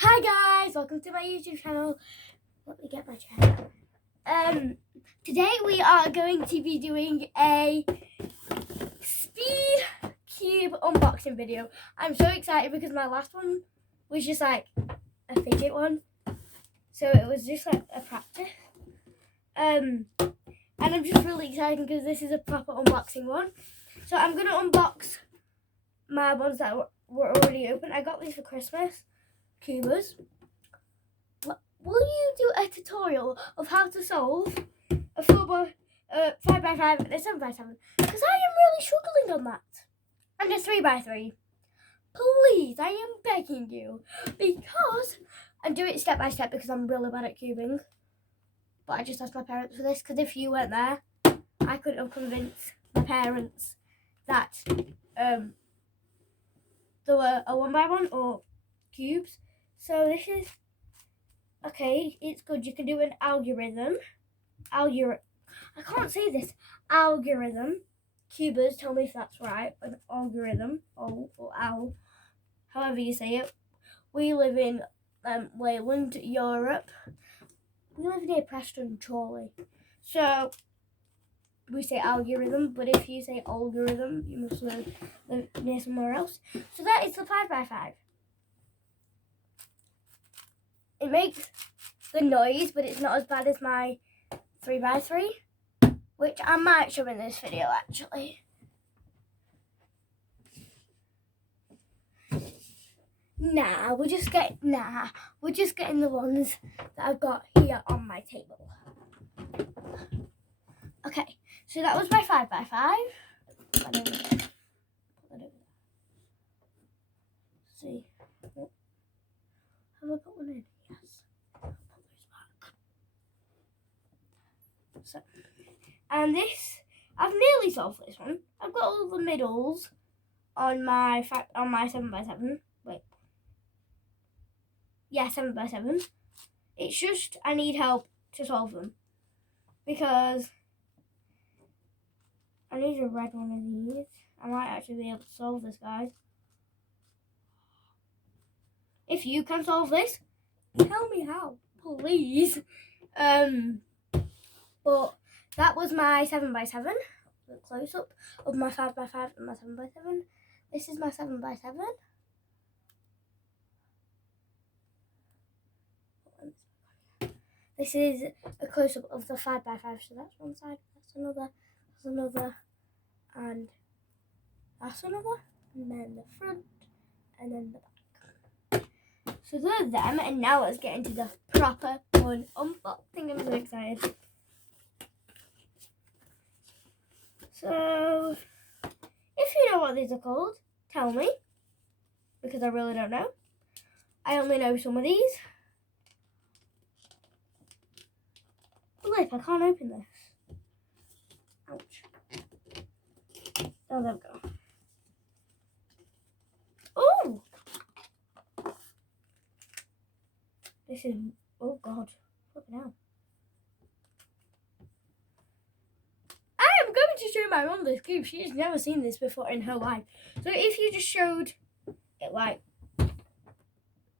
Hi guys, welcome to my YouTube channel. Let me get my chair. Today we are going to be doing a speed cube unboxing video. I'm so excited because my last one was just like a fidget one, so it was just like a practice. And I'm just really excited because this is a proper unboxing one. So I'm gonna unbox my ones that were already open. I got these for Christmas. Cubers. Will you do a tutorial of how to solve a 5x5 and a 7x7? Because I am really struggling on that. And a 3x3. Please, I am begging you. And do it step by step because I'm really bad at cubing. But I just asked my parents for this because if you weren't there, I couldn't have convinced my parents that there were a 1x1 or cubes. So this is, okay, it's good. You can do an algorithm. I can't say this. Algorithm. Cubers, tell me if that's right. An algorithm, or owl, however you say it. We live in Wayland, Europe. We live near Preston, Chorley. So we say algorithm, but if you say algorithm, you must live near somewhere else. So that is the 5x5. It makes the noise, but it's not as bad as my 3x3, which I might show in this video actually. We're just getting the ones that I've got here on my table. Okay, so that was my 5x5. See, have I put one in? Yes. Put those back. So, and this, I've nearly solved this one. I've got all the middles on my 7x7. Wait. Yeah, 7x7. It's just I need help to solve them because I need a red one of these. I might actually be able to solve this, guys. If you can solve this, tell me how, please. But that was my 7x7. A close up of my 5x5 and my 7x7. This is my 7x7. This is a close up of the 5x5. So that's one side, that's another, and that's another, and then the front, and then the back. So they're them, and now let's get into the proper one unboxing. I'm so excited. So, if you know what these are called, tell me, because I really don't know. I only know some of these. Look, I can't open this. Ouch. Oh, there we go. Oh! This is, oh God, look now. I am going to show my mum this cube. She has never seen this before in her life. So if you just showed it like,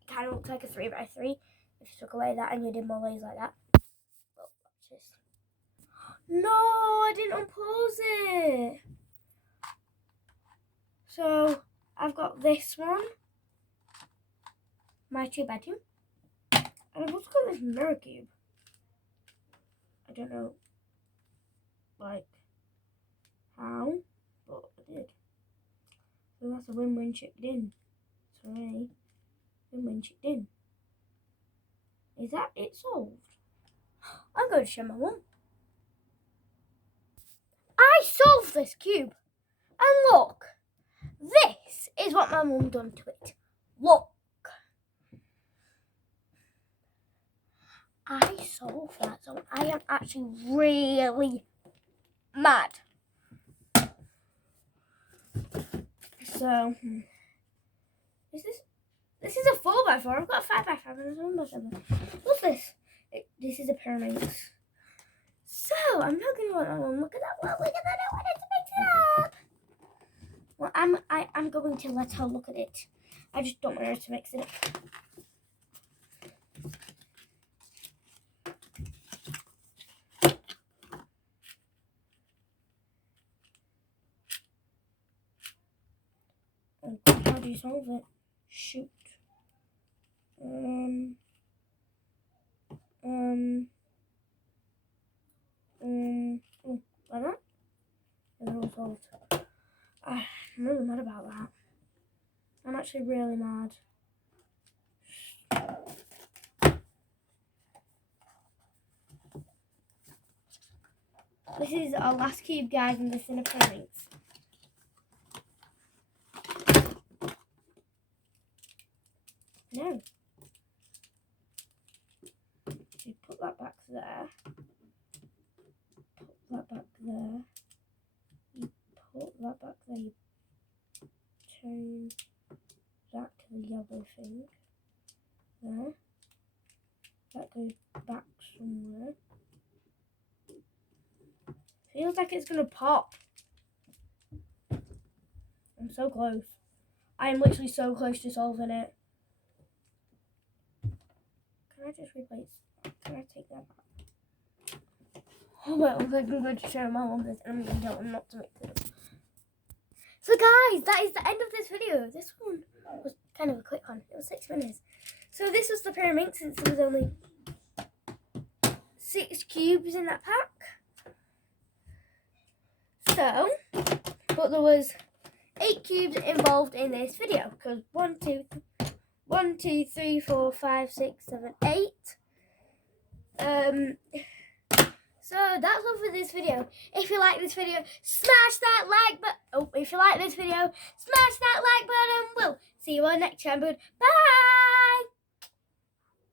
kind of looks like a 3x3. If you took away that and you did more layers like that. Oh, watch this. No, I didn't unpause it. So I've got this one, my 2x2. And I've also got this mirror cube. I don't know, like, how, but I did. So that's a win-win chipped in. Sorry, win-win chipped in. Is that it solved? I'm going to show my mum. I solved this cube. And look, this is what my mum done to it. Look. I solved that, so I am actually really mad. So, this is a 4x4. I've got a 5x5 and a 7x7. What's this? This is a pyramid. So, I'm not going to want that one. Look at that one. Look at that. I wanted to mix it up. Well, I'm going to let her look at it. I just don't want her to mix it up. you solve it? Shoot. Oh, like that? And they're all solved. I'm really mad about that. I'm actually really mad. This is our last cube, guys, in the Cinepharinx. No. You put that back there. Put that back there. You put that back there. You turn that to the yellow thing. There. That goes back somewhere. Feels like it's gonna pop. I'm so close. I am literally so close to solving it. Can I just replace? Can I take that back? Oh well, I'm going to show my mom this, and I'm going to tell them not to make this. So guys, that is the end of this video. This one was kind of a quick one. It was 6 minutes. So this was the Pyraminx, since there was only 6 cubes in that pack. So, but there was 8 cubes involved in this video, because 1, 2, 3, 4, 5, 6, 7, 8. So that's all for this video. If you like this video, smash that like button. Oh, if you like this video, smash that like button. We'll see you on next time. Bye.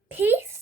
Peace.